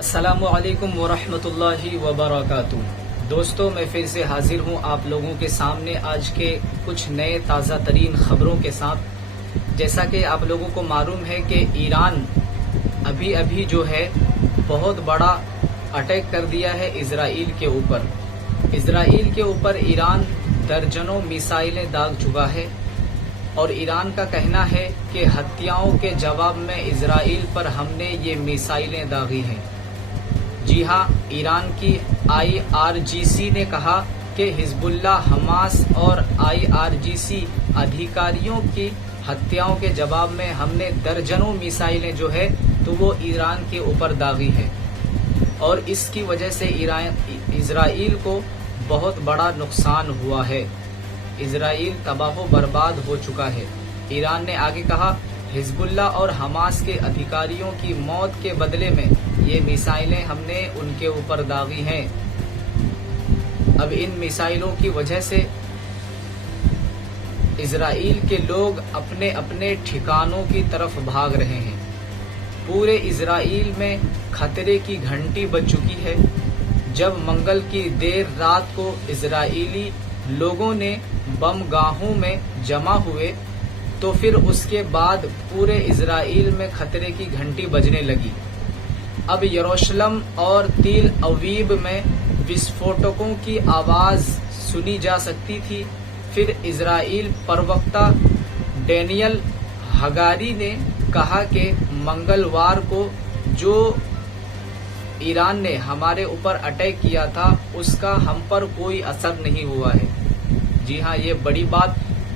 السلام علیکم ورحمۃ اللہ وبرکاتہ۔ دوستو، میں پھر سے حاضر ہوں آپ لوگوں کے سامنے آج کے کچھ نئے تازہ ترین خبروں کے ساتھ۔ جیسا کہ آپ لوگوں کو معلوم ہے کہ ایران ابھی جو ہے بہت بڑا اٹیک کر دیا ہے اسرائیل کے اوپر۔ اسرائیل کے اوپر ایران درجنوں میسائلیں داغ چکا ہے اور ایران کا کہنا ہے کہ ہتھیاروں کے جواب میں اسرائیل پر ہم نے یہ میسائلیں داغی ہیں۔ جی ہاں، ایران کی IRGC نے کہا کہ حزب اللہ، حماس اور IRGC ادھیکاریوں کی ہتھیاروں کے جواب میں ہم نے درجنوں میسائلیں جو ہے تو وہ ایران کے اوپر داغی ہیں اور اس کی وجہ سے اسرائیل کو بہت بڑا نقصان ہوا ہے۔ اسرائیل تباہ و برباد ہو چکا ہے۔ ایران نے آگے کہا، حزب اللہ اور حماس کے ادھیکاریوں کی موت کے بدلے میں یہ میسائلیں ہم نے ان کے اوپر داغی ہیں۔ اب ان میسائلوں کی وجہ سے اسرائیل کے لوگ اپنے اپنے ٹھکانوں کی طرف بھاگ رہے ہیں۔ پورے اسرائیل میں خطرے کی گھنٹی بج چکی ہے۔ جب منگل کی دیر رات کو اسرائیلی لوگوں نے بم گاہوں میں جمع ہوئے تو پھر اس کے بعد پورے اسرائیل میں خطرے کی گھنٹی بجنے لگی۔ اب یروشلم اور تل اویو میں وسفوٹکوں کی آواز سنی جا سکتی تھی۔ پھر اسرائیل پروکتا ڈینیل ہگاری نے کہا کہ منگلوار کو جو ایران نے ہمارے اوپر اٹیک کیا تھا اس کا ہم پر کوئی اثر نہیں ہوا ہے۔ جی ہاں، یہ بڑی بات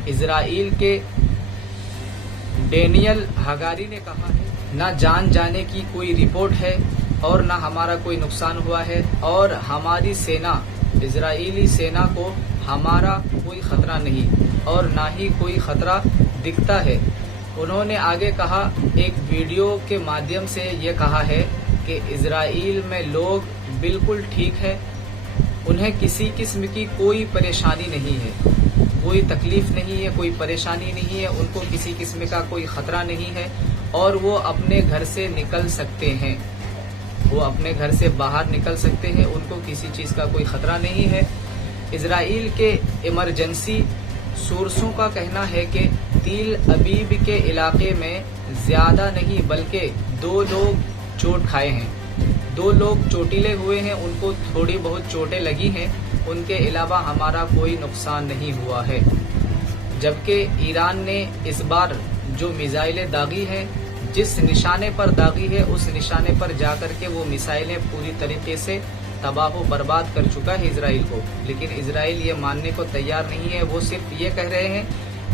اسرائیل کے ڈینیل ہگاری نے کہا ہے۔ نہ جان جانے کی کوئی رپورٹ ہے اور نہ ہمارا کوئی نقصان ہوا ہے اور ہماری سینا، اسرائیلی سینا کو ہمارا کوئی خطرہ نہیں اور نہ ہی کوئی خطرہ دکھتا ہے۔ انہوں نے آگے کہا، ایک ویڈیو کے مادھیم سے یہ کہا ہے کہ اسرائیل میں لوگ بالکل ٹھیک ہے، انہیں کسی قسم کی کوئی پریشانی نہیں ہے، کوئی تکلیف نہیں ہے، کوئی پریشانی نہیں ہے، ان کو کسی قسم کا کوئی خطرہ نہیں ہے اور وہ اپنے گھر سے نکل سکتے ہیں، وہ اپنے گھر سے باہر نکل سکتے ہیں، ان کو کسی چیز کا کوئی خطرہ نہیں ہے۔ اسرائیل کے ایمرجنسی سورسوں کا کہنا ہے کہ تل ابیب کے علاقے میں زیادہ نہیں بلکہ 2 لوگ چوٹ کھائے ہیں، 2 لوگ چوٹیلے ہوئے ہیں، ان کو تھوڑی بہت چوٹیں لگی ہیں، ان کے علاوہ ہمارا کوئی نقصان نہیں ہوا ہے۔ جبکہ ایران نے اس بار جو میزائلیں داغی ہیں، جس نشانے پر داغی ہے اس نشانے پر جا کر کے وہ میزائلیں پوری طریقے سے تباہ و برباد کر چکا ہے اسرائیل کو، لیکن اسرائیل یہ ماننے کو تیار نہیں ہے۔ وہ صرف یہ کہہ رہے ہیں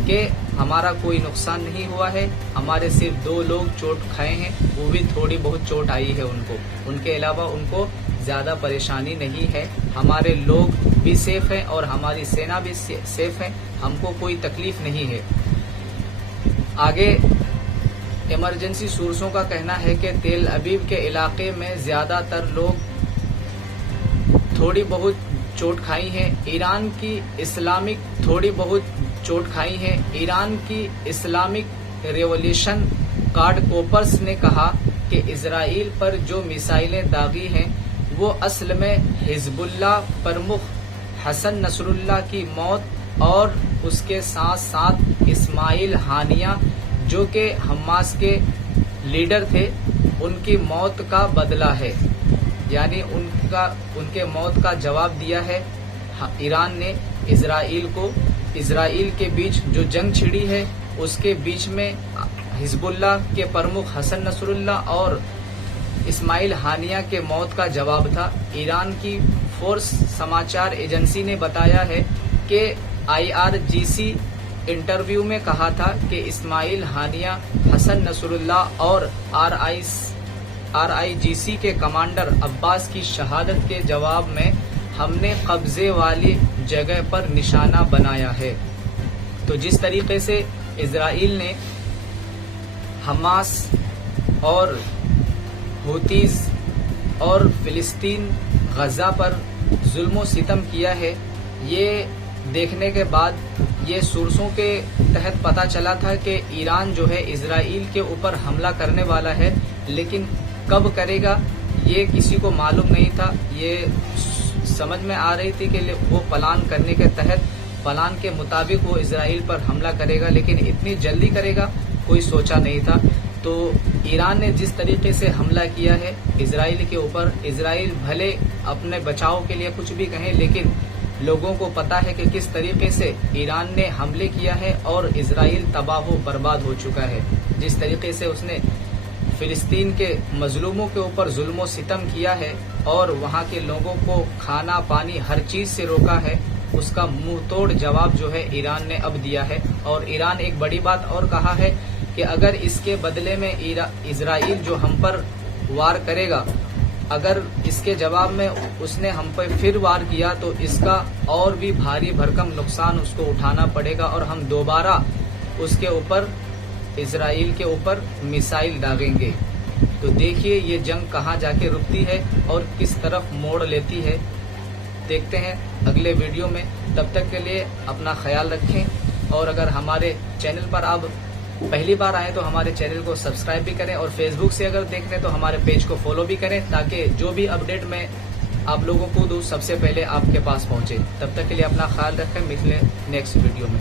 کہ ہمارا کوئی نقصان نہیں ہوا ہے، ہمارے صرف 2 لوگ چوٹ کھائے ہیں، وہ بھی تھوڑی بہت چوٹ آئی ہے ان کو، ان کے علاوہ ان کو زیادہ پریشانی نہیں ہے، ہمارے لوگ بھی سیف ہیں اور ہماری سینا بھی سیف ہے، ہم کو کوئی تکلیف نہیں ہے۔ آگے ایمرجنسی سورسوں کا کہنا ہے کہ تل ابیب کے علاقے میں زیادہ تر لوگ تھوڑی بہت چوٹ کھائی ہیں، ایران کی اسلامک تھوڑی بہت چوٹ کھائی ہیں۔ ایران کی اسلامک ریولیوشن گارڈ کوپرس نے کہا کہ اسرائیل پر جو میسائلیں داغی ہیں وہ اصل میں حزب اللہ پرمکھ حسن نصر اللہ کی موت اور اس کے ساتھ ساتھ اسماعیل ہانیہ جو کہ حماس کے لیڈر تھے، ان کی موت کا بدلہ ہے، یعنی ان کے موت کا جواب دیا ہے ایران نے اسرائیل کو۔ اسرائیل کے بیچ جو جنگ چھڑی ہے اس کے بیچ میں حزب اللہ کے پرمکھ حسن نصر اللہ اور اسماعیل ہانیہ کے موت کا جواب تھا۔ ایران کی فورس سماچار ایجنسی نے بتایا ہے کہ IRGC انٹرویو میں کہا تھا کہ اسماعیل ہانیہ، حسن نصر اللہ اور RIGC کے کمانڈر عباس کی شہادت کے جواب میں ہم نے قبضے والی جگہ پر نشانہ بنایا ہے۔ تو جس طریقے سے اسرائیل نے حماس اور ہوتیز اور فلسطین غزہ پر ظلم و ستم کیا ہے، یہ دیکھنے کے بعد یہ سورسوں کے تحت پتہ چلا تھا کہ ایران جو ہے اسرائیل کے اوپر حملہ کرنے والا ہے، لیکن کب کرے گا یہ کسی کو معلوم نہیں تھا. یہ سمجھ میں آ رہی تھی کہ وہ پلان کرنے کے تحت پلان کے مطابق وہ اسرائیل پر حملہ کرے گا، لیکن اتنی جلدی کرے گا کوئی سوچا نہیں تھا. تو ایران نے جس طریقے سے حملہ کیا ہے اسرائیل کے اوپر، اسرائیل بھلے اپنے بچاؤ کے لیے کچھ بھی کہیں، لیکن لوگوں کو پتا ہے کہ کس طریقے سے ایران نے حملے کیا ہے اور اسرائیل تباہ و برباد ہو چکا ہے. جس طریقے سے اس نے فلسطین کے مظلوموں کے اوپر ظلم و ستم کیا ہے اور وہاں کے لوگوں کو کھانا پانی ہر چیز سے روکا ہے، اس کا منہ توڑ جواب جو ہے ایران نے اب دیا ہے. اور ایران ایک بڑی بات اور کہا ہے کہ اگر اس کے بدلے میں اسرائیل جو ہم پر وار کرے گا، اگر اس کے جواب میں اس نے ہم پر پھر وار کیا تو اس کا اور بھی بھاری بھرکم نقصان اس کو اٹھانا پڑے گا اور ہم دوبارہ اس کے اوپر اسرائیل کے اوپر میسائل داغیں گے. تو دیکھیے یہ جنگ کہاں جا کے رکتی ہے اور کس طرف موڑ لیتی ہے. دیکھتے ہیں اگلے ویڈیو میں. تب تک کے لیے اپنا خیال رکھیں، اور اگر ہمارے چینل پر آپ پہلی بار آئیں تو ہمارے چینل کو سبسکرائب بھی کریں، اور فیس بک سے اگر دیکھ رہے ہیں تو ہمارے پیج کو فالو بھی کریں، تاکہ جو بھی اپڈیٹ میں آپ لوگوں کو دوں سب سے پہلے آپ کے پاس پہنچے. تب تک کے لیے اپنا خیال رکھیں. ملیں نیکسٹ ویڈیو میں.